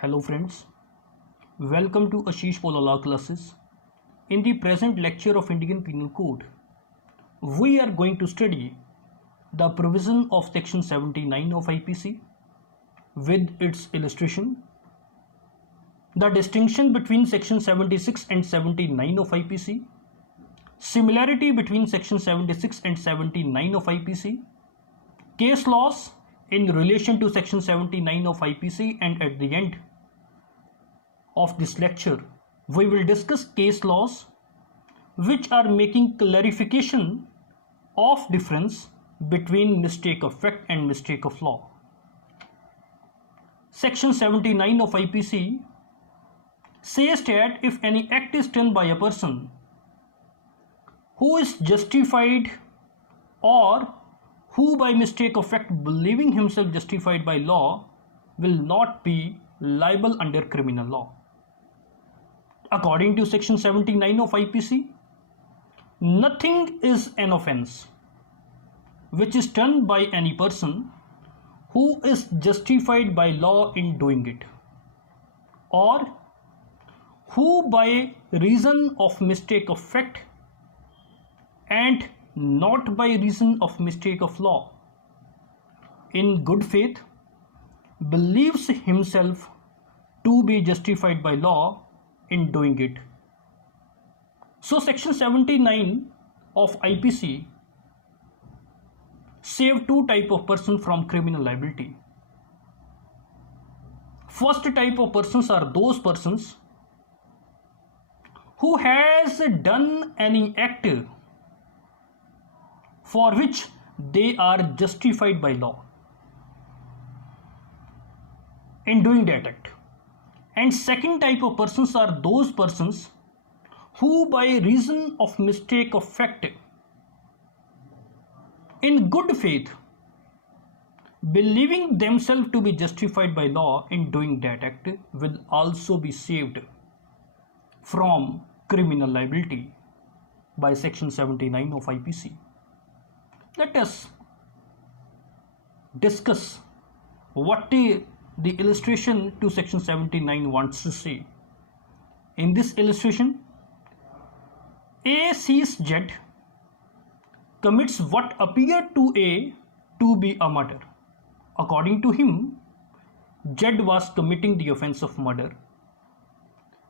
Hello friends, welcome to Ashish Pola Law classes. In the present lecture of Indian Penal Code, we are going to study the provision of section 79 of IPC with its illustration, the distinction between section 76 and 79 of IPC, similarity between section 76 and 79 of IPC, case laws in relation to section 79 of IPC, and at the end of this lecture we will discuss case laws which are making clarification of difference between mistake of fact and mistake of law. Section 79 of IPC says that if any act is done by a person who is justified or who by mistake of fact believing himself justified by law will not be liable under criminal law. According to section 79 of IPC, nothing is an offence which is done by any person who is justified by law in doing it, or who by reason of mistake of fact and not by reason of mistake of law in good faith believes himself to be justified by law in doing it. So section 79 of IPC save two type of person from criminal liability. First type of persons are those persons who has done any act for which they are justified by law in doing that act. And second type of persons are those persons who by reason of mistake of fact in good faith believing themselves to be justified by law in doing that act will also be saved from criminal liability by section 79 of IPC. Let us discuss what the illustration to section 79 wants to say. In this illustration, A sees Z commits what appeared to A to be a murder. According to him, Z was committing the offence of murder,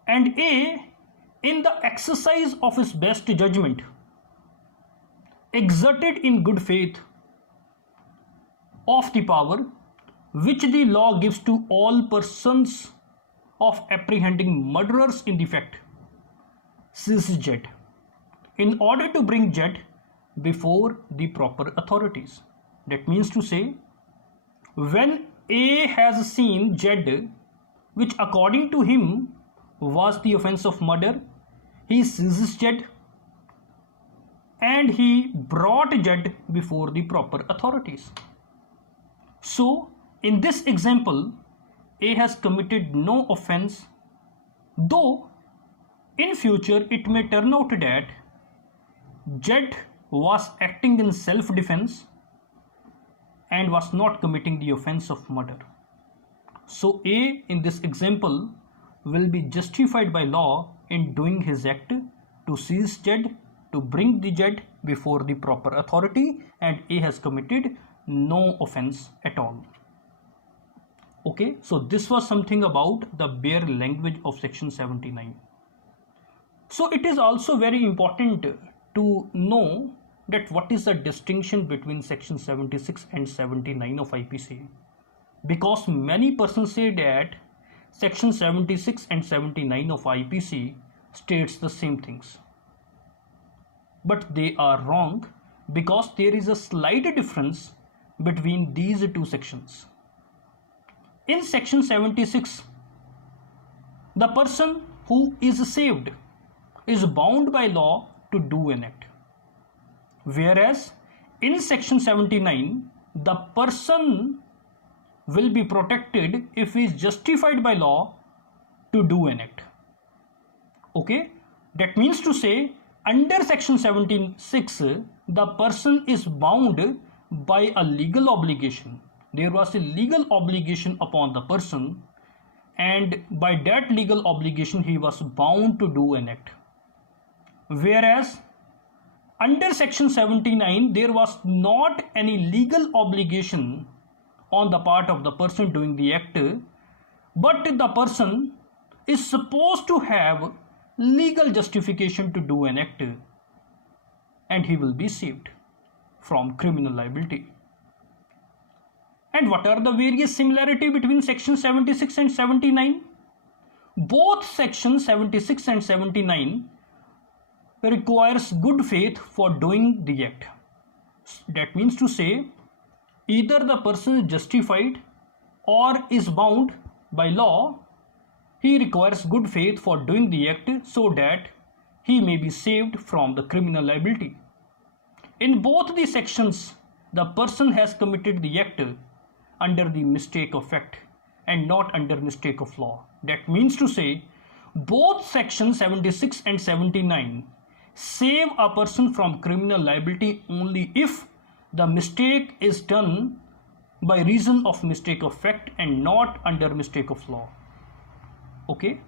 and A, in the exercise of his best judgment, exerted in good faith of the power which the law gives to all persons of apprehending murderers in the fact, seizes Z in order to bring Z before the proper authorities. That means to say, when A has seen Z, which according to him was the offence of murder, he seizes Z and he brought Z before the proper authorities. So, in this example, A has committed no offence, though in future it may turn out that Z was acting in self-defense and was not committing the offence of murder. So A in this example will be justified by law in doing his act to seize Z, to bring the Z before the proper authority, and A has committed no offence at all. Okay, so this was something about the bare language of section 79. So it is also very important to know that what is the distinction between section 76 and 79 of IPC, because many persons say that section 76 and 79 of IPC states the same things, but they are wrong, because there is a slight difference between these two sections. In section 76, the person who is saved is bound by law to do an act, whereas in section 79, the person will be protected if he is justified by law to do an act. Okay, that means to say, under section 76, the person is bound by a legal obligation. There was a legal obligation upon the person and by that legal obligation he was bound to do an act. Whereas under section 79 there was not any legal obligation on the part of the person doing the act, but the person is supposed to have legal justification to do an act, and he will be saved from criminal liability. And what are the various similarity between section 76 and 79? Both section 76 and 79 requires good faith for doing the act. That means to say, either the person is justified or is bound by law, he requires good faith for doing the act so that he may be saved from the criminal liability. In both the sections, the person has committed the act under the mistake of fact and not under mistake of law. That means to say, both sections 76 and 79 save a person from criminal liability only if the mistake is done by reason of mistake of fact and not under mistake of law. Okay.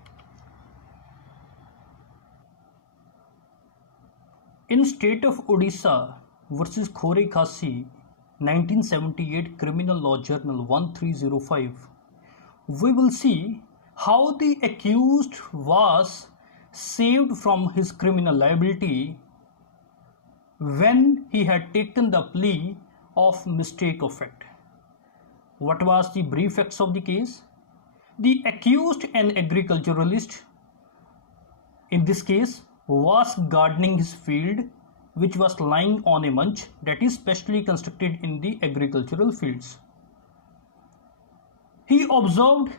In state of Odisha versus Khore Khasi, 1978 Criminal Law Journal 1305, we will see how the accused was saved from his criminal liability when he had taken the plea of mistake of fact. What was the brief facts of the case? The accused, an agriculturalist, in this case, was gardening his field, which was lying on a munch that is specially constructed in the agricultural fields. He observed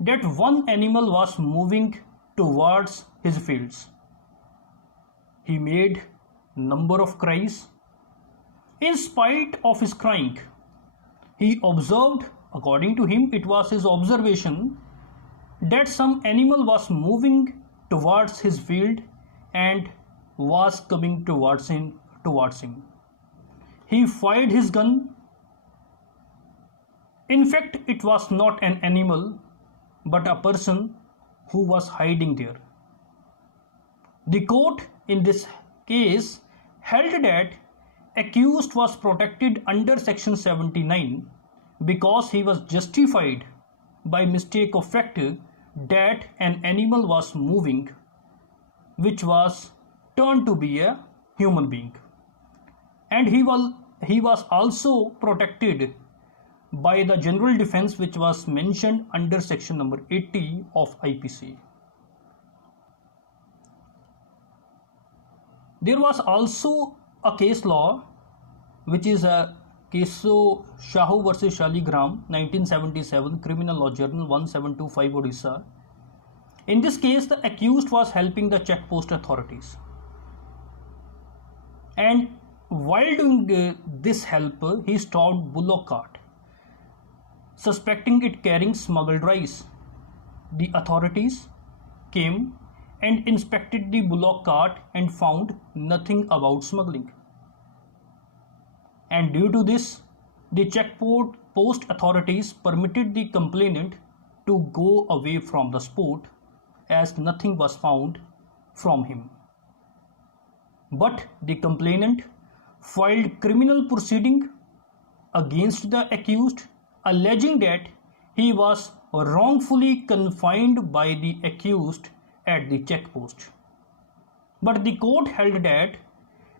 that one animal was moving towards his fields. He made number of cries. In spite of his crying, he observed, according to him, it was his observation that some animal was moving towards his field and was coming towards him. He fired his gun. In fact, it was not an animal, but a person who was hiding there. The court in this case held that accused was protected under section 79 because he was justified by mistake of fact that an animal was moving, which was turned to be a human being, and he was also protected by the general defense which was mentioned under section number 80 of IPC. There was also a case law which is a Keso Shahu versus Shaligram 1977 Criminal Law Journal 1725 Odisha. In this case, the accused was helping the check post authorities, and while doing this help, he stopped bullock cart, suspecting it carrying smuggled rice. The authorities came and inspected the bullock cart and found nothing about smuggling. And due to this, the check post authorities permitted the complainant to go away from the spot as nothing was found from him. But the complainant filed criminal proceeding against the accused, alleging that he was wrongfully confined by the accused at the check post. But the court held that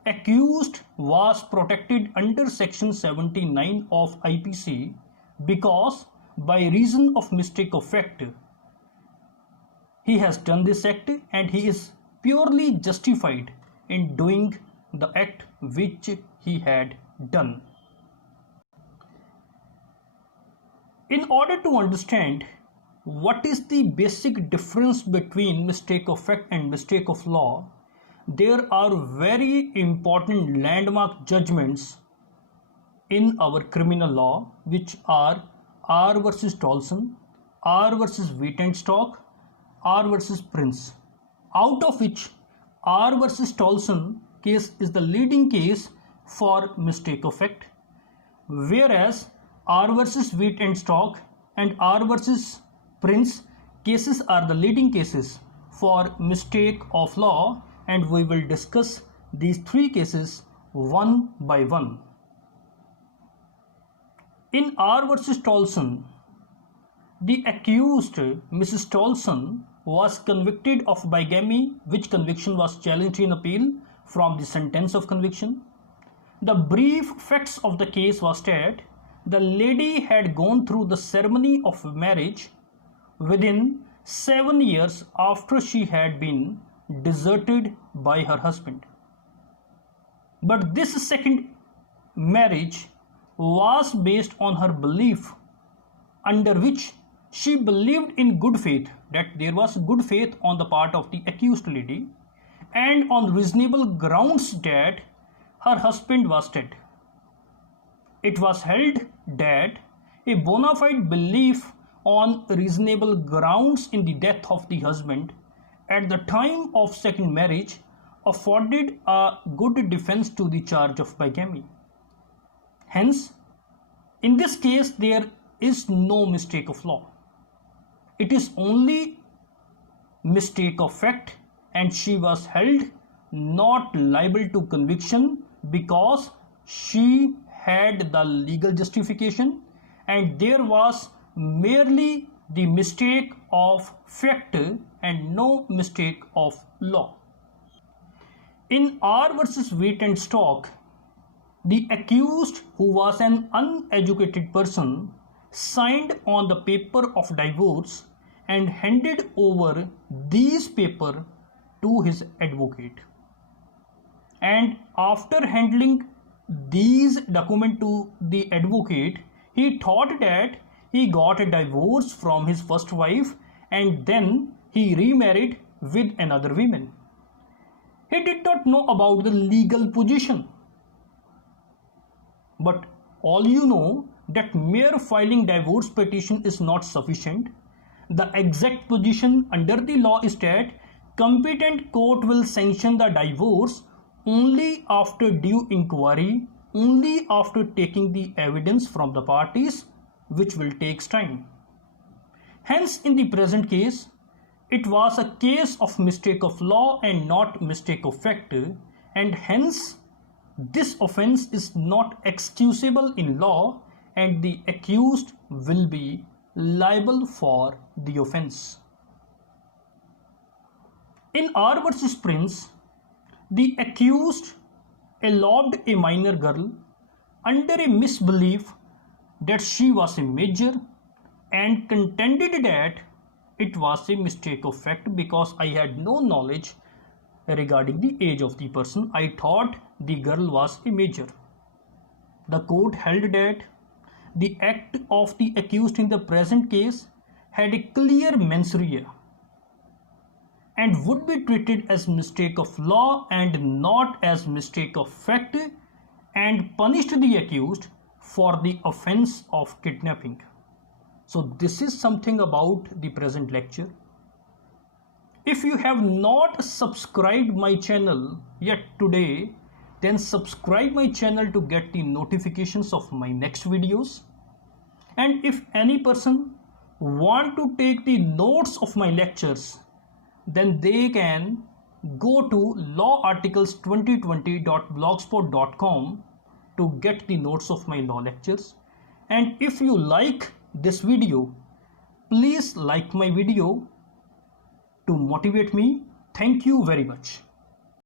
accused was protected under section 79 of IPC because by reason of mistake of fact he has done this act and he is purely justified in doing the act which he had done. In order to understand what is the basic difference between mistake of fact and mistake of law, there are very important landmark judgments in our criminal law, which are R versus Tolson, R versus Wittenstock, R versus Prince, out of which R versus Tolson case is the leading case for mistake of fact, whereas R versus Wittenstock and R versus Prince cases are the leading cases for mistake of law, and we will discuss these three cases one by one. In R versus Tolson, the accused, Mrs. Tolson, was convicted of bigamy, which conviction was challenged in appeal from the sentence of conviction. The brief facts of the case was that the lady had gone through the ceremony of marriage within 7 years after she had been deserted by her husband. But this second marriage was based on her belief, under which she believed in good faith, that there was good faith on the part of the accused lady, and on reasonable grounds that her husband was dead. It was held that a bona fide belief on reasonable grounds in the death of the husband at the time of second marriage afforded a good defense to the charge of bigamy. Hence, in this case, there is no mistake of law. It is only mistake of fact, and she was held not liable to conviction because she had the legal justification, and there was merely the mistake of fact and no mistake of law. In R versus Weight and Stock, the accused, who was an uneducated person, signed on the paper of divorce and handed over these papers to his advocate. And after handling these documents to the advocate, he thought that he got a divorce from his first wife, and then he remarried with another woman. He did not know about the legal position. But all you know that mere filing divorce petition is not sufficient. The exact position under the law is that competent court will sanction the divorce only after due inquiry, only after taking the evidence from the parties, which will take time. Hence, in the present case, it was a case of mistake of law and not mistake of fact, and hence this offense is not excusable in law, and the accused will be liable for the offense. In R versus Prince, the accused eloped a minor girl under a misbelief that she was a major, and contended that it was a mistake of fact because I had no knowledge regarding the age of the person. I thought the girl was a major. The court held that the act of the accused in the present case had a clear mens rea and would be treated as mistake of law and not as mistake of fact, and punished the accused for the offense of kidnapping. So this is something about the present lecture. If you have not subscribed my channel yet today, then subscribe my channel to get the notifications of my next videos. And if any person want to take the notes of my lectures, then they can go to lawarticles2020.blogspot.com to get the notes of my law lectures. And if you like this video, please like my video to motivate me. Thank you very much.